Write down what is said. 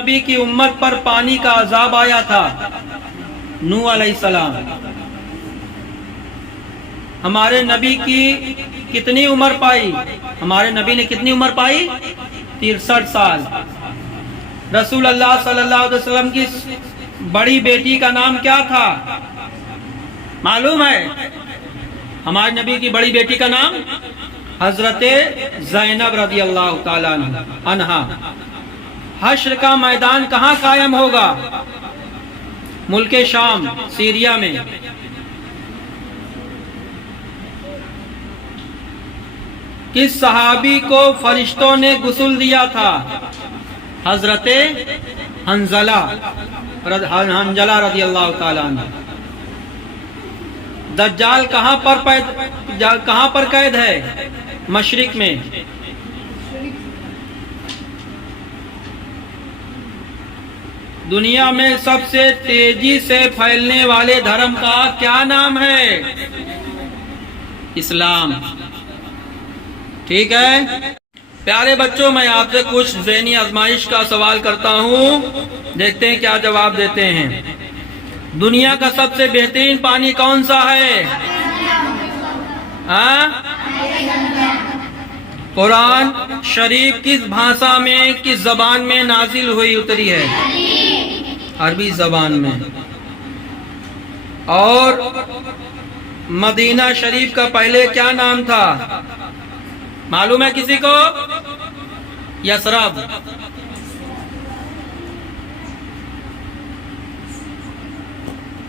نبی کی امت پر پانی کا عذاب آیا تھا، نوح علیہ السلام۔ ہمارے نبی کی کتنی عمر پائی؟ ہمارے نبی نے کتنی عمر پائی؟ 63 سال۔ رسول اللہ صلی اللہ علیہ وسلم کی بڑی بیٹی کا نام کیا تھا؟ معلوم ہے؟ ہمارے نبی کی بڑی بیٹی کا نام حضرت زینب رضی اللہ تعالیٰ عنہا۔ حشر کا میدان کہاں قائم ہوگا؟ ملک شام، سیریا میں۔ کس صحابی کو فرشتوں نے غسل دیا تھا؟ حضرت حنظلہ رضی اللہ تعالیٰ عنہ۔ دجال کہاں پر قید ہے؟ مشرق میں۔ دنیا میں سب سے تیزی سے پھیلنے والے دھرم کا کیا نام ہے؟ اسلام۔ ٹھیک ہے پیارے بچوں، میں آپ سے کچھ ذہنی آزمائش کا سوال کرتا ہوں، دیکھتے ہیں کیا جواب دیتے ہیں۔ دنیا کا سب سے بہترین پانی کون سا ہے؟ قرآن شریف کس بھاشا میں، کس زبان میں نازل ہوئی اتری ہے؟ عربی زبان میں۔ اور مدینہ شریف کا پہلے کیا نام تھا؟ معلوم ہے کسی کو؟ یثرب۔